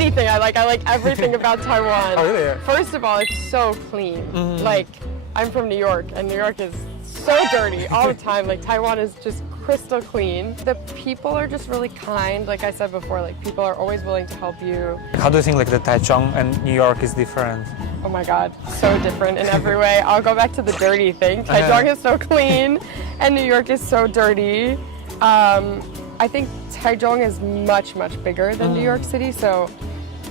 anything. I like everything about Taiwan. Oh, really? First of all, it's so clean. Like, I'm from New York, and New York is so dirty all the time. Like, Taiwan is just crystal clean. The people are just really kind. Like I said before, like, people are always willing to help you. How do you think like the Taichung and New York is different? Oh my God, so different in every way. I'll go back to the dirty thing. Taichung is so clean, and New York is so dirty. I think Taichung is much bigger than New York City, so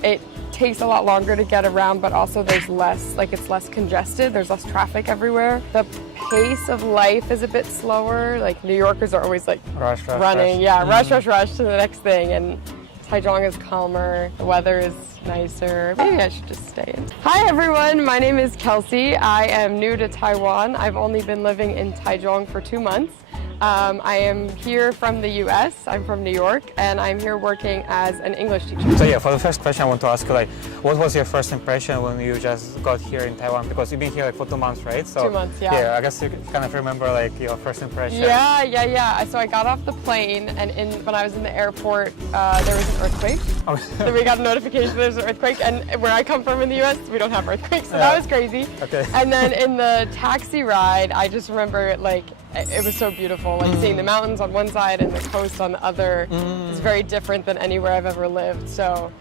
it takes a lot longer to get around, but also there's less, like, it's less congested, there's less traffic everywhere. The pace of life is a bit slower. Like, New Yorkers are always like Rush, running, rush to the next thing, and Taichung is calmer, the weather is nicer. Maybe I should just stay in. Hi everyone, my name is Kelsey. I am new to Taiwan. I've only been living in Taichung for 2 months. I am here from the US, I'm from New York, and I'm here working as an English teacher. So yeah, for the first question I want to ask you, like, what was your first impression when you just got here in Taiwan? Because you've been here like for 2 months, right? So 2 months, yeah. Yeah, I guess you kind of remember like your first impression. Yeah. So I got off the plane, and when I was in the airport, there was an earthquake. Oh. So we got a notification there's an earthquake, and where I come from in the US, we don't have earthquakes, so that was crazy. Okay. And then in the taxi ride, I just remember, like, it was so beautiful, like seeing the mountains on one side and the coast on the other. It's very different than anywhere I've ever lived. So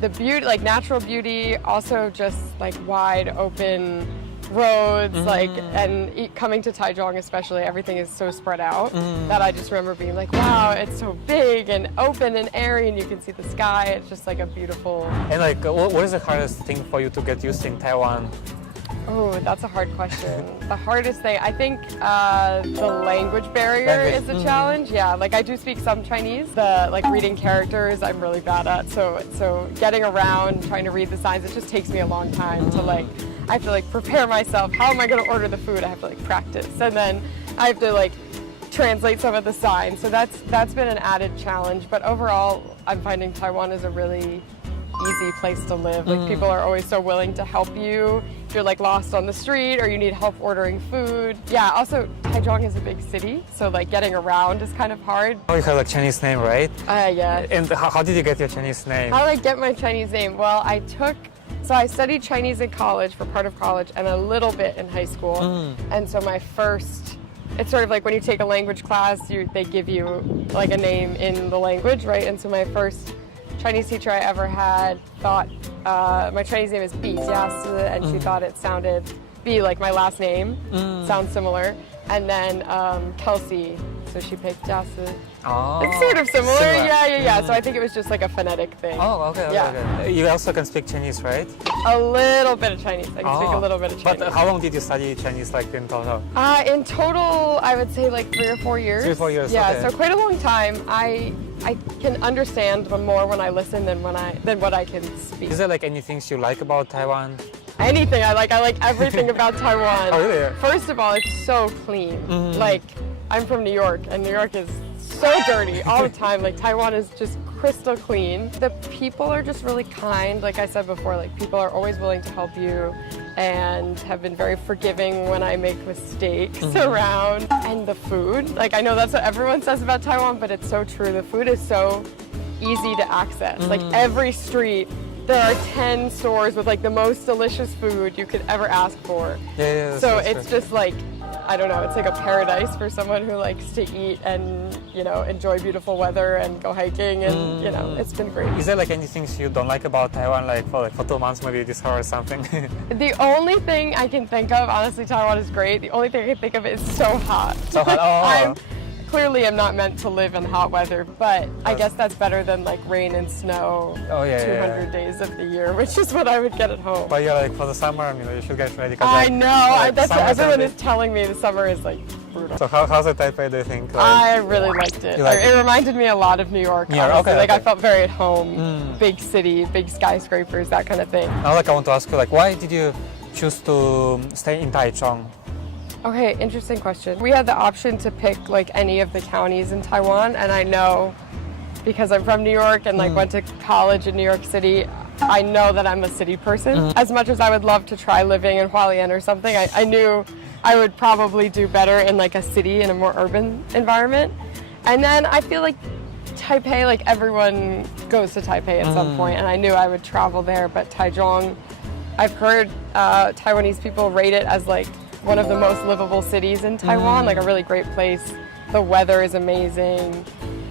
the beauty, like natural beauty, also just like wide open roads, like, and coming to Taichung especially, everything is so spread out that I just remember being like, wow, it's so big and open and airy, and you can see the sky. It's just like a beautiful. And like, what is the hardest thing for you to get used to in Taiwan? Oh, that's a hard question. The hardest thing, I think the language barrier is a challenge. Yeah, like I do speak some Chinese. The like reading characters, I'm really bad at. So getting around, trying to read the signs, it just takes me a long time to like, I have to like prepare myself. How am I going to order the food? I have to like practice. And then I have to like translate some of the signs. So that's been an added challenge. But overall, I'm finding Taiwan is a really easy place to live. Like people are always so willing to help you if you're like lost on the street or you need help ordering food. Yeah, also Taichung is a big city, so like getting around is kind of hard. Oh, you have like Chinese name, right? Yeah. And how did you get your Chinese name? How did I get my Chinese name? Well, I studied Chinese in college for part of college and a little bit in high school. And so it's sort of like when you take a language class, they give you like a name in the language, right? And so my first Chinese teacher I ever had thought my Chinese name is Bi Jiasi, and she thought it sounded Bi, like my last name, sounds similar. And then Kelsey, so she picked Jiasi. Oh, it's sort of similar. Yeah. So I think it was just like a phonetic thing. Oh, okay. You also can speak Chinese, right? A little bit of Chinese. I can speak a little bit of Chinese. But how long did you study Chinese, like in total? In total, I would say like 3 or 4 years. 3 or 4 years. Yeah, okay. so quite a long time. I can understand more when I listen than what I can speak. Is there like any things you like about Taiwan? Anything I like everything about Taiwan. Oh, really? First of all, it's so clean. Like, I'm from New York, and New York is so dirty all the time. Like, Taiwan is just crystal clean. The people are just really kind. Like I said before, like people are always willing to help you and have been very forgiving when I make mistakes around. And the food, like I know that's what everyone says about Taiwan, but it's so true. The food is so easy to access. Like every street, there are 10 stores with like the most delicious food you could ever ask for. So it's just like, I don't know, it's like a paradise for someone who likes to eat and, you know, enjoy beautiful weather and go hiking, and, you know, it's been great. Is there like any things you don't like about Taiwan, like for 2 months maybe you discover something? The only thing I can think of, honestly, Taiwan is great. The only thing I can think of is so hot. So hot, Clearly I'm not meant to live in hot weather, but I guess that's better than like rain and snow 200 days of the year, which is what I would get at home. But you're like, for the summer, you know, you should get ready. I know, that's what everyone is telling me. The summer is like brutal. So how's the Taipei, do you think? Like, I really liked it. It reminded me a lot of New York. Honestly. I felt very at home. Big city, big skyscrapers, that kind of thing. Now I want to ask you, like, why did you choose to stay in Taichung? Okay, interesting question. We had the option to pick like any of the counties in Taiwan, and I know because I'm from New York and like went to college in New York City, I know that I'm a city person. As much as I would love to try living in Hualien or something, I knew I would probably do better in like a city, in a more urban environment. And then I feel like Taipei, like everyone goes to Taipei at some point, and I knew I would travel there, but Taichung, I've heard Taiwanese people rate it as like one of the most livable cities in Taiwan, like a really great place. The weather is amazing.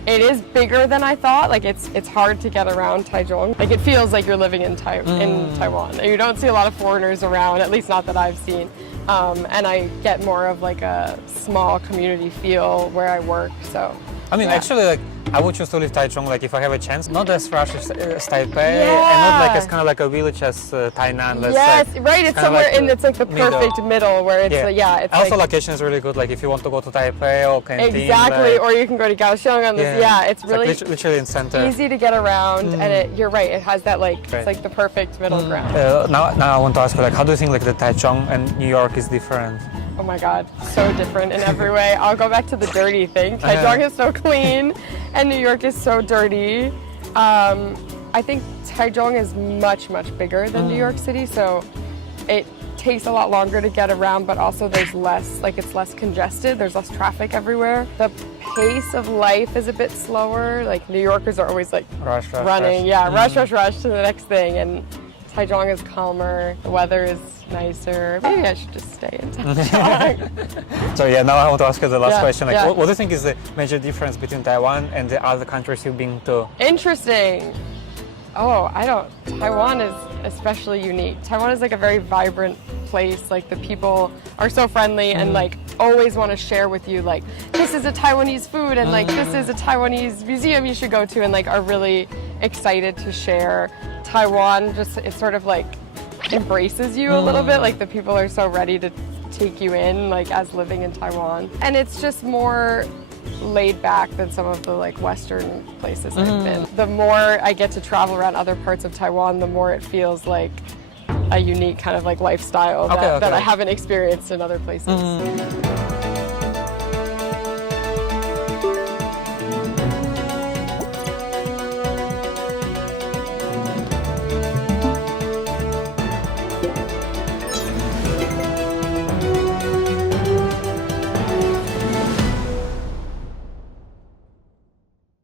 It is bigger than I thought. Like it's hard to get around Taichung. Like it feels like you're living in Taiwan. You don't see a lot of foreigners around, at least not that I've seen. And I get more of like a small community feel where I work. So I mean, actually, like I would choose to live Taichung, like if I have a chance, not as rush as Taipei, Yeah. and not like as kind of like a village as Tainan. Let's yes, say. right. It's somewhere like in. It's like the perfect middle where it's it's Also, like, location is really good. Like if you want to go to Taipei or Canteen, exactly, like, or you can go to Kaohsiung on this. It's really like literally in center. easy to get around, and you're right. It has that like it's like the perfect middle ground. Now I want to ask you, like, how do you think like the Taichung and New York is different? Oh my God, so different in every way. I'll go back to the dirty thing. Taichung is so clean, and New York is so dirty. I think Taichung is much bigger than New York City, so it takes a lot longer to get around, but also there's less, like it's less congested, there's less traffic everywhere. The pace of life is a bit slower, like New Yorkers are always like Rush, running, rush. rush to the next thing, and Taichung is calmer, the weather is nicer. Maybe I should just stay in Taichung. So now I want to ask you the last question. Like, yeah. what do you think is the major difference between Taiwan and the other countries you've been to? Interesting. Oh, Taiwan is especially unique. Taiwan is like a very vibrant place. Like the people are so friendly and like always want to share with you like, this is a Taiwanese food and like this is a Taiwanese museum you should go to, and like are really excited to share. Taiwan just, it sort of like embraces you a little bit. Like the people are so ready to take you in, like as living in Taiwan. And it's just more laid back than some of the like Western places I've been. The more I get to travel around other parts of Taiwan, the more it feels like a unique kind of like lifestyle that I haven't experienced in other places.